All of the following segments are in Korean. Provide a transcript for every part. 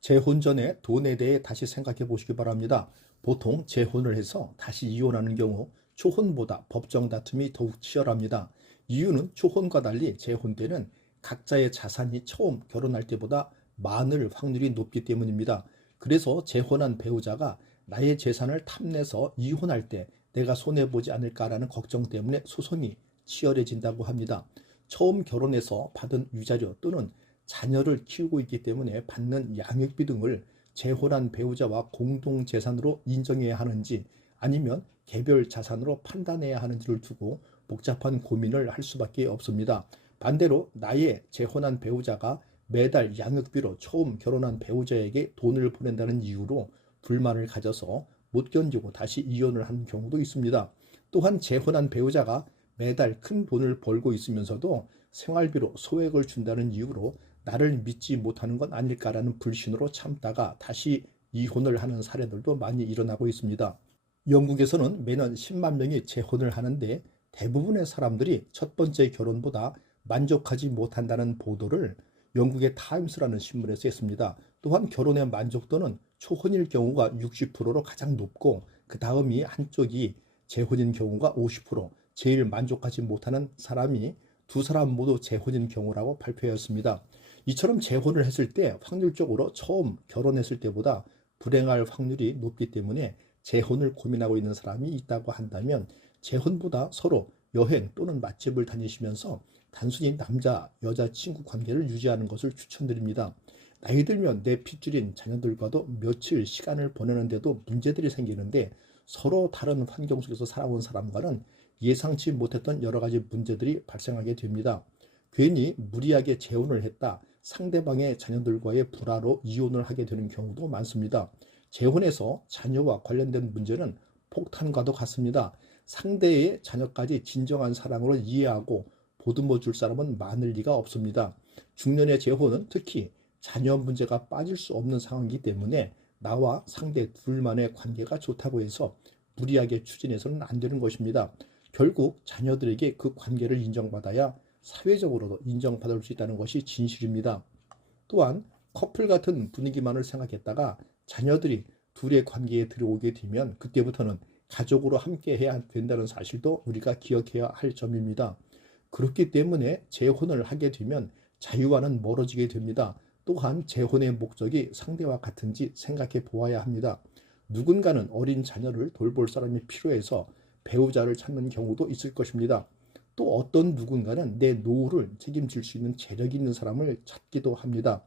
재혼 전에 돈에 대해 다시 생각해 보시기 바랍니다. 보통 재혼을 해서 다시 이혼하는 경우 초혼보다 법정 다툼이 더욱 치열합니다. 이유는 초혼과 달리 재혼 때는 각자의 자산이 처음 결혼할 때보다 많을 확률이 높기 때문입니다. 그래서 재혼한 배우자가 나의 재산을 탐내서 이혼할 때 내가 손해보지 않을까라는 걱정 때문에 소송이 치열해진다고 합니다. 처음 결혼해서 받은 유자료 또는 자녀를 키우고 있기 때문에 받는 양육비 등을 재혼한 배우자와 공동 재산으로 인정해야 하는지 아니면 개별 자산으로 판단해야 하는지를 두고 복잡한 고민을 할 수밖에 없습니다. 반대로 나의 재혼한 배우자가 매달 양육비로 처음 결혼한 배우자에게 돈을 보낸다는 이유로 불만을 가져서 못 견디고 다시 이혼을 하는 경우도 있습니다. 또한 재혼한 배우자가 매달 큰 돈을 벌고 있으면서도 생활비로 소액을 준다는 이유로 나를 믿지 못하는 건 아닐까라는 불신으로 참다가 다시 이혼을 하는 사례들도 많이 일어나고 있습니다. 영국에서는 매년 10만 명이 재혼을 하는데 대부분의 사람들이 첫 번째 결혼보다 만족하지 못한다는 보도를 영국의 타임스라는 신문에서 했습니다. 또한 결혼의 만족도는 초혼일 경우가 60%로 가장 높고 그 다음이 한쪽이 재혼인 경우가 50%, 제일 만족하지 못하는 사람이 두 사람 모두 재혼인 경우라고 발표했습니다. 이처럼 재혼을 했을 때 확률적으로 처음 결혼했을 때보다 불행할 확률이 높기 때문에 재혼을 고민하고 있는 사람이 있다고 한다면 재혼보다 서로 여행 또는 맛집을 다니시면서 단순히 남자, 여자 친구 관계를 유지하는 것을 추천드립니다. 나이 들면 내 핏줄인 자녀들과도 며칠 시간을 보내는데도 문제들이 생기는데 서로 다른 환경 속에서 살아온 사람과는 예상치 못했던 여러 가지 문제들이 발생하게 됩니다. 괜히 무리하게 재혼을 했다. 상대방의 자녀들과의 불화로 이혼을 하게 되는 경우도 많습니다. 재혼에서 자녀와 관련된 문제는 폭탄과도 같습니다. 상대의 자녀까지 진정한 사랑으로 이해하고 보듬어 줄 사람은 많을 리가 없습니다. 중년의 재혼은 특히 자녀 문제가 빠질 수 없는 상황이기 때문에 나와 상대 둘만의 관계가 좋다고 해서 무리하게 추진해서는 안 되는 것입니다. 결국 자녀들에게 그 관계를 인정받아야 사회적으로도 인정받을 수 있다는 것이 진실입니다. 또한 커플 같은 분위기만을 생각했다가 자녀들이 둘의 관계에 들어오게 되면 그때부터는 가족으로 함께 해야 된다는 사실도 우리가 기억해야 할 점입니다. 그렇기 때문에 재혼을 하게 되면 자유와는 멀어지게 됩니다. 또한 재혼의 목적이 상대와 같은지 생각해 보아야 합니다. 누군가는 어린 자녀를 돌볼 사람이 필요해서 배우자를 찾는 경우도 있을 것입니다. 또 어떤 누군가는 내 노후를 책임질 수 있는 재력이 있는 사람을 찾기도 합니다.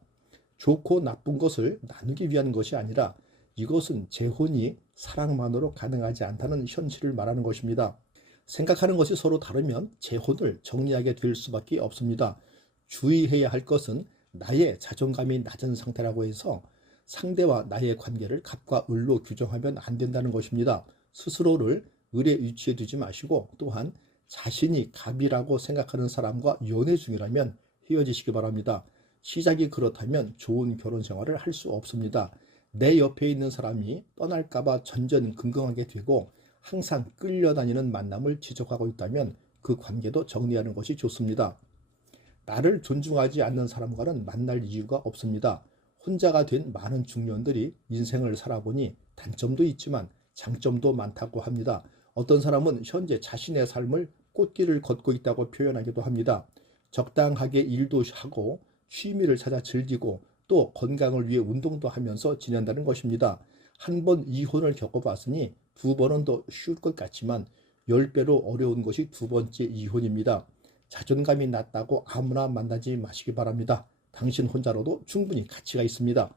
좋고 나쁜 것을 나누기 위한 것이 아니라 이것은 재혼이 사랑만으로 가능하지 않다는 현실을 말하는 것입니다. 생각하는 것이 서로 다르면 재혼을 정리하게 될 수밖에 없습니다. 주의해야 할 것은 나의 자존감이 낮은 상태라고 해서 상대와 나의 관계를 갑과 을로 규정하면 안 된다는 것입니다. 스스로를 을의 위치에 두지 마시고 또한 자신이 갑이라고 생각하는 사람과 연애 중이라면 헤어지시기 바랍니다. 시작이 그렇다면 좋은 결혼 생활을 할 수 없습니다. 내 옆에 있는 사람이 떠날까봐 전전긍긍하게 되고 항상 끌려다니는 만남을 지속하고 있다면 그 관계도 정리하는 것이 좋습니다. 나를 존중하지 않는 사람과는 만날 이유가 없습니다. 혼자가 된 많은 중년들이 인생을 살아보니 단점도 있지만 장점도 많다고 합니다. 어떤 사람은 현재 자신의 삶을 꽃길을 걷고 있다고 표현하기도 합니다. 적당하게 일도 하고 취미를 찾아 즐기고 또 건강을 위해 운동도 하면서 지낸다는 것입니다. 한 번 이혼을 겪어봤으니 두 번은 더 쉬울 것 같지만 10배로 어려운 것이 두 번째 이혼입니다. 자존감이 낮다고 아무나 만나지 마시기 바랍니다. 당신 혼자로도 충분히 가치가 있습니다.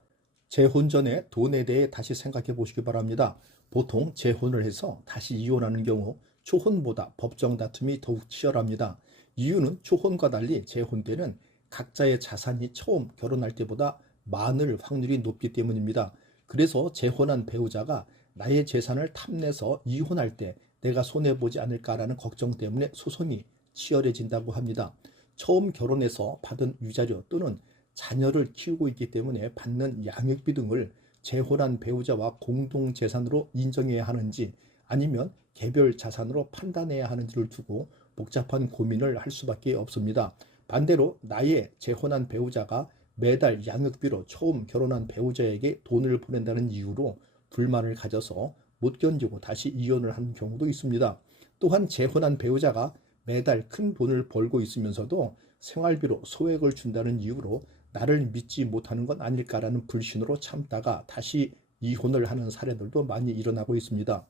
재혼 전에 돈에 대해 다시 생각해 보시기 바랍니다. 보통 재혼을 해서 다시 이혼하는 경우 초혼보다 법정 다툼이 더욱 치열합니다. 이유는 초혼과 달리 재혼 때는 각자의 자산이 처음 결혼할 때보다 많을 확률이 높기 때문입니다. 그래서 재혼한 배우자가 나의 재산을 탐내서 이혼할 때 내가 손해보지 않을까라는 걱정 때문에 소송이 치열해진다고 합니다. 처음 결혼해서 받은 유자료 또는 자녀를 키우고 있기 때문에 받는 양육비 등을 재혼한 배우자와 공동 재산으로 인정해야 하는지 아니면 개별 자산으로 판단해야 하는지를 두고 복잡한 고민을 할 수밖에 없습니다. 반대로 나의 재혼한 배우자가 매달 양육비로 처음 결혼한 배우자에게 돈을 보낸다는 이유로 불만을 가져서 못 견디고 다시 이혼을 하는 경우도 있습니다. 또한 재혼한 배우자가 매달 큰 돈을 벌고 있으면서도 생활비로 소액을 준다는 이유로 나를 믿지 못하는 건 아닐까라는 불신으로 참다가 다시 이혼을 하는 사례들도 많이 일어나고 있습니다.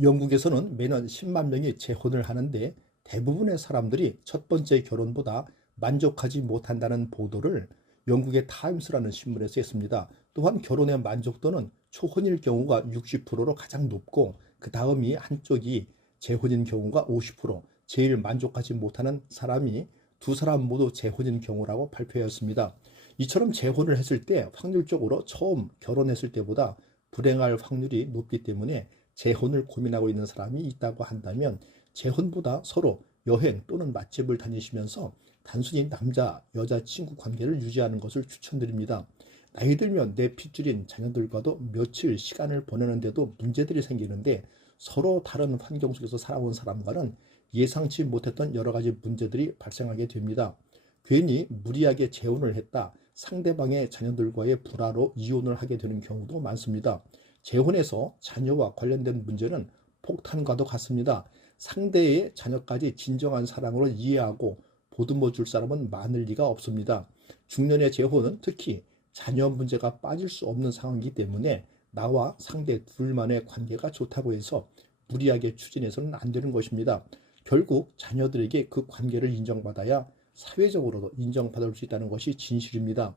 영국에서는 매년 10만 명이 재혼을 하는데 대부분의 사람들이 첫 번째 결혼보다 만족하지 못한다는 보도를 영국의 타임스라는 신문에서 했습니다. 또한 결혼의 만족도는 초혼일 경우가 60%로 가장 높고 그 다음이 한쪽이 재혼인 경우가 50%, 제일 만족하지 못하는 사람이 두 사람 모두 재혼인 경우라고 발표했습니다. 이처럼 재혼을 했을 때 확률적으로 처음 결혼했을 때보다 불행할 확률이 높기 때문에 재혼을 고민하고 있는 사람이 있다고 한다면 재혼보다 서로 여행 또는 맛집을 다니시면서 단순히 남자, 여자 친구 관계를 유지하는 것을 추천드립니다. 나이 들면 내 핏줄인 자녀들과도 며칠 시간을 보내는데도 문제들이 생기는데 서로 다른 환경 속에서 살아온 사람과는 예상치 못했던 여러 가지 문제들이 발생하게 됩니다. 괜히 무리하게 재혼을 했다 상대방의 자녀들과의 불화로 이혼을 하게 되는 경우도 많습니다. 재혼에서 자녀와 관련된 문제는 폭탄과도 같습니다. 상대의 자녀까지 진정한 사랑으로 이해하고 보듬어 줄 사람은 많을 리가 없습니다. 중년의 재혼은 특히 자녀 문제가 빠질 수 없는 상황이기 때문에 나와 상대 둘만의 관계가 좋다고 해서 무리하게 추진해서는 안 되는 것입니다. 결국 자녀들에게 그 관계를 인정받아야 사회적으로도 인정받을 수 있다는 것이 진실입니다.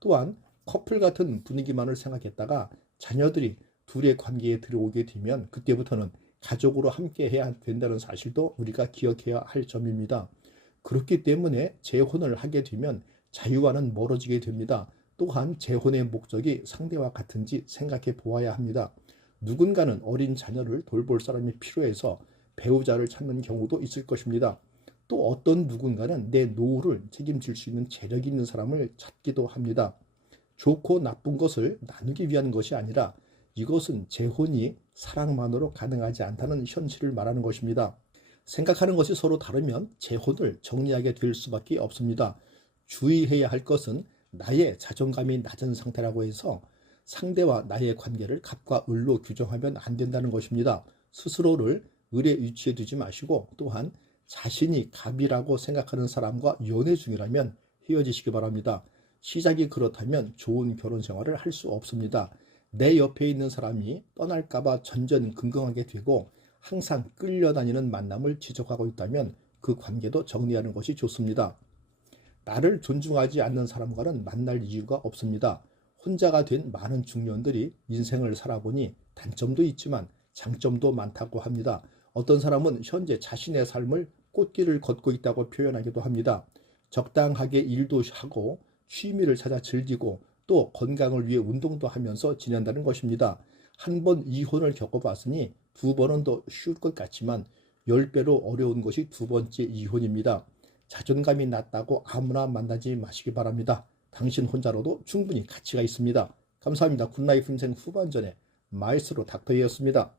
또한 커플 같은 분위기만을 생각했다가 자녀들이 둘의 관계에 들어오게 되면 그때부터는 가족으로 함께 해야 된다는 사실도 우리가 기억해야 할 점입니다. 그렇기 때문에 재혼을 하게 되면 자유와는 멀어지게 됩니다. 또한 재혼의 목적이 상대와 같은지 생각해 보아야 합니다. 누군가는 어린 자녀를 돌볼 사람이 필요해서 배우자를 찾는 경우도 있을 것입니다. 또 어떤 누군가는 내 노후를 책임질 수 있는 재력이 있는 사람을 찾기도 합니다. 좋고 나쁜 것을 나누기 위한 것이 아니라 이것은 재혼이 사랑만으로 가능하지 않다는 현실을 말하는 것입니다. 생각하는 것이 서로 다르면 재혼을 정리하게 될 수밖에 없습니다. 주의해야 할 것은 나의 자존감이 낮은 상태라고 해서 상대와 나의 관계를 갑과 을로 규정하면 안 된다는 것입니다. 스스로를 을의 위치에 두지 마시고 또한 자신이 갑이라고 생각하는 사람과 연애 중이라면 헤어지시기 바랍니다. 시작이 그렇다면 좋은 결혼 생활을 할 수 없습니다. 내 옆에 있는 사람이 떠날까봐 전전긍긍하게 되고 항상 끌려다니는 만남을 지속하고 있다면 그 관계도 정리하는 것이 좋습니다. 나를 존중하지 않는 사람과는 만날 이유가 없습니다. 혼자가 된 많은 중년들이 인생을 살아보니 단점도 있지만 장점도 많다고 합니다. 어떤 사람은 현재 자신의 삶을 꽃길을 걷고 있다고 표현하기도 합니다. 적당하게 일도 하고 취미를 찾아 즐기고 또 건강을 위해 운동도 하면서 지낸다는 것입니다. 한 번 이혼을 겪어봤으니 두 번은 더 쉬울 것 같지만 10배로 어려운 것이 두 번째 이혼입니다. 자존감이 낮다고 아무나 만나지 마시기 바랍니다. 당신 혼자로도 충분히 가치가 있습니다. 감사합니다. 굿라이프 인생 후반전에 마이스로 닥터이었습니다.